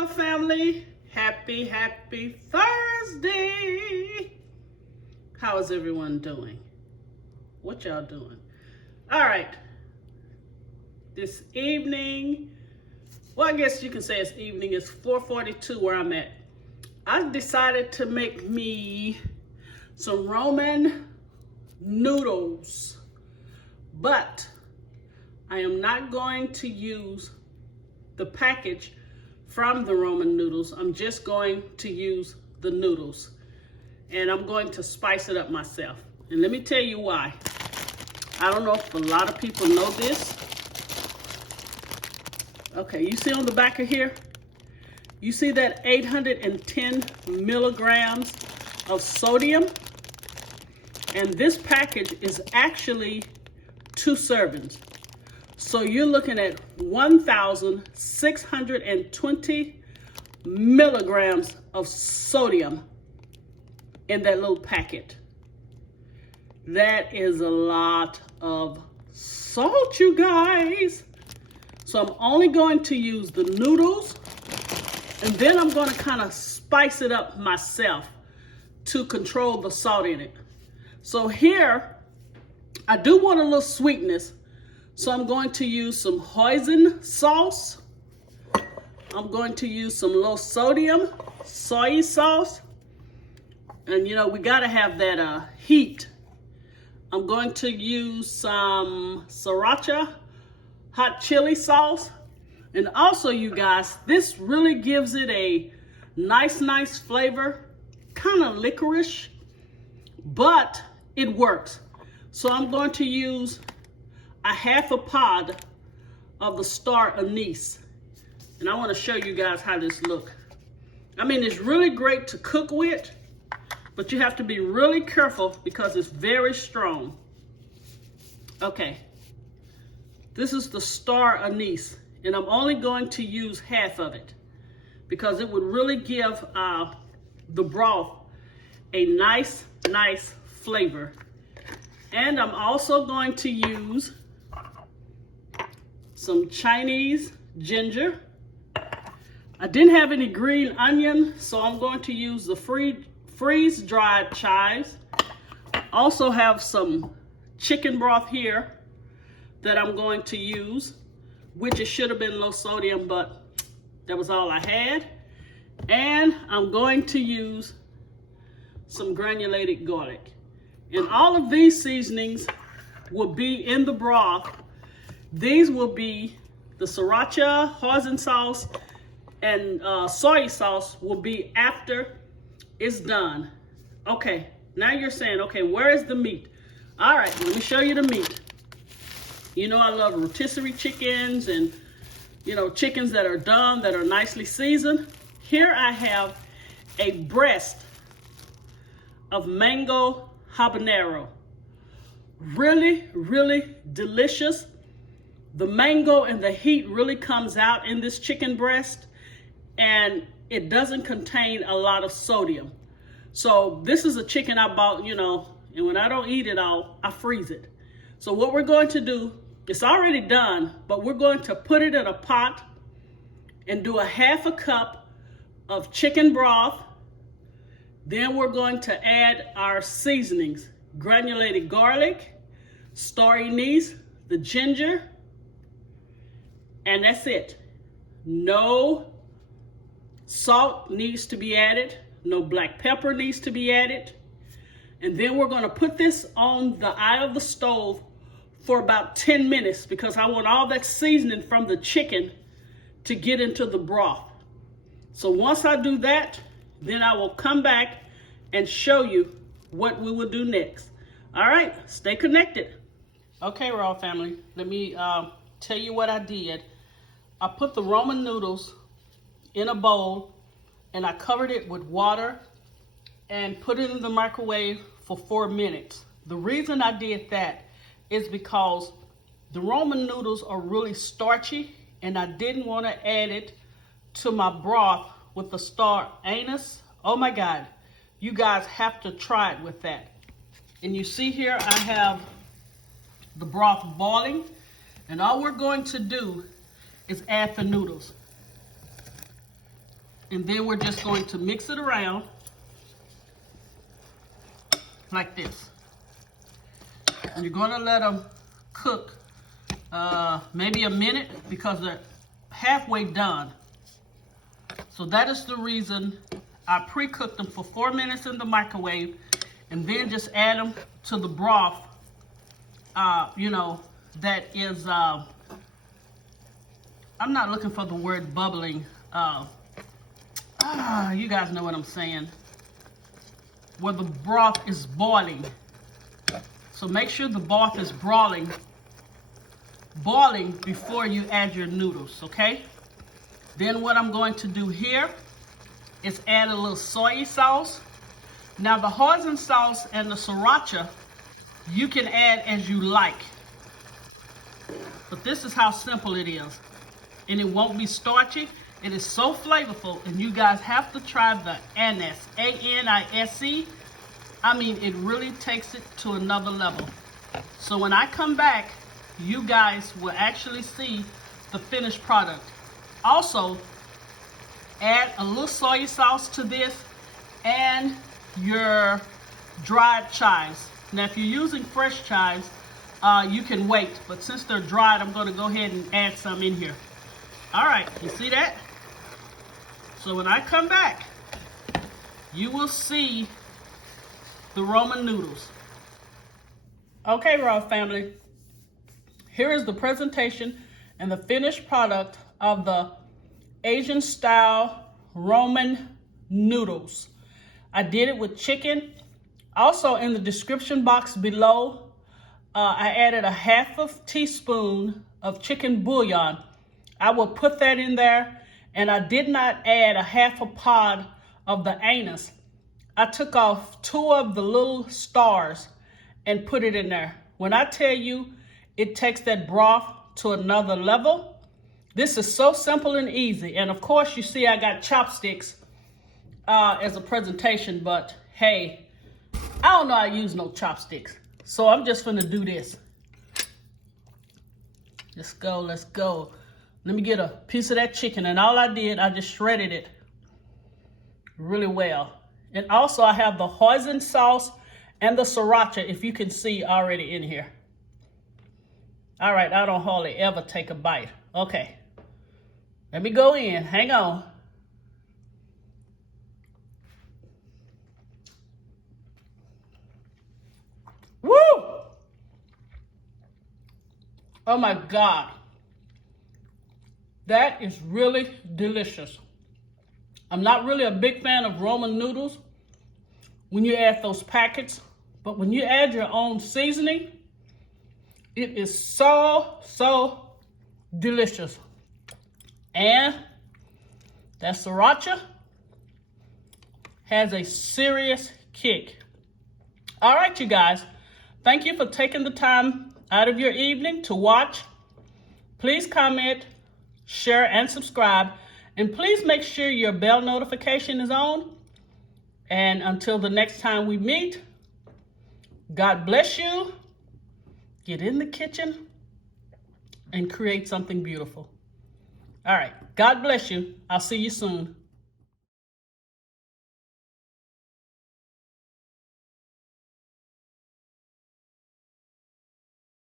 Royal family. Happy Thursday. How is everyone doing? What y'all doing? All right. This evening, well, I guess you can say it's evening. It's 4:42 where I'm at. I decided to make me some Ramen noodles, but I am not going to use the package from the Ramen noodles. I'm just going to use the noodles, and I'm going to spice it up myself. And let me tell you why. I don't know if a lot of people know this. Okay, you see on the back of here, you see that 810 milligrams of sodium? And this package is actually 2 servings. So you're looking at 1,620 milligrams of sodium in that little packet. That is a lot of salt, you guys. So I'm only going to use the noodles, and then I'm going to kind of spice it up myself to control the salt in it. So here, I do want a little sweetness, so I'm going to use some Hoisin Sauce. I'm going to use some low sodium soy sauce. And you know, we gotta have that heat. I'm going to use some sriracha hot chili sauce. And also, you guys, this really gives it a nice flavor, kind of licorice, but it works. So I'm going to use a half a pod of the star anise. And I want to show you guys how this looks. I mean, it's really great to cook with, but you have to be really careful because it's very strong. Okay, this is the star anise, and I'm only going to use half of it because it would really give the broth a nice flavor. And I'm also going to use some Chinese ginger. I didn't have any green onion, so I'm going to use the freeze-dried chives. Also have some chicken broth here that I'm going to use, which it should have been low sodium, but that was all I had. And I'm going to use some granulated garlic. And all of these seasonings will be in the broth. These will be the sriracha, hoisin sauce, and soy sauce will be after it's done. Okay, now you're saying, okay, where is the meat? All right, let me show you the meat. You know I love rotisserie chickens and, you know, chickens that are done, that are nicely seasoned. Here I have a breast of mango habanero. Really delicious. The mango and the heat really comes out in this chicken breast, and it doesn't contain a lot of sodium. So this is a chicken I bought, you know, and when I don't eat it all, I freeze it. So what we're going to do, it's already done, but we're going to put it in a pot and do a half a cup of chicken broth. Then we're going to add our seasonings: granulated garlic, star anise, the ginger, and that's it. No salt needs to be added. No black pepper needs to be added. And then we're going to put this on the eye of the stove for about 10 minutes because I want all that seasoning from the chicken to get into the broth. So once I do that, then I will come back and show you what we will do next. All right, stay connected. Okay, Raw family, let me tell you what I did. I put the Ramen noodles in a bowl and I covered it with water and put it in the microwave for 4 minutes. The reason I did that is because the Ramen noodles are really starchy and I didn't want to add it to my broth with the star anise. Oh my God, you guys have to try it with that. And you see here I have the broth boiling, and all we're going to do is add the noodles. And then we're just going to mix it around like this. And you're going to let them cook maybe a minute because they're halfway done. So that is the reason I pre-cooked them for 4 minutes in the microwave and then just add them to the broth, you know, that is, I'm not looking for the word bubbling. You guys know what I'm saying. Where the broth is boiling. So make sure the broth is boiling before you add your noodles, okay? Then what I'm going to do here is add a little soy sauce. Now the hoisin sauce and the sriracha, you can add as you like. But this is how simple it is. And it won't be starchy. It is so flavorful, and you guys have to try the anise, A-N-I-S-E. I mean, it really takes it to another level. So when I come back, you guys will actually see the finished product. Also, add a little soy sauce to this and your dried chives. Now, if you're using fresh chives, you can wait, but since they're dried, I'm gonna go ahead and add some in here. All right, you see that? So when I come back, you will see the Ramen noodles. Okay, Raw family, here is the presentation and the finished product of the Asian style Ramen noodles. I did it with chicken. Also in the description box below, I added a ½ teaspoon of chicken bouillon. I will put that in there, and I did not add a ½ pod of the anise. I took off 2 of the little stars and put it in there. When I tell you, it takes that broth to another level. This is so simple and easy. And of course, you see I got chopsticks as a presentation, but hey, I don't know how to use no chopsticks. So I'm just gonna do this. Let's go, let's go. Let me get a piece of that chicken, and all I did, I just shredded it really well. And also I have the hoisin sauce and the sriracha, if you can see already in here. All right, I don't hardly ever take a bite. Okay, let me go in, hang on. Woo! Oh my God. That is really delicious. I'm not really a big fan of Ramen noodles when you add those packets, but when you add your own seasoning, it is so delicious. And that sriracha has a serious kick. All right, you guys, thank you for taking the time out of your evening to watch. Please comment, share, and subscribe. And please make sure your bell notification is on. And until the next time we meet, God bless you. Get in the kitchen and create something beautiful. All right, God bless you. I'll see you soon.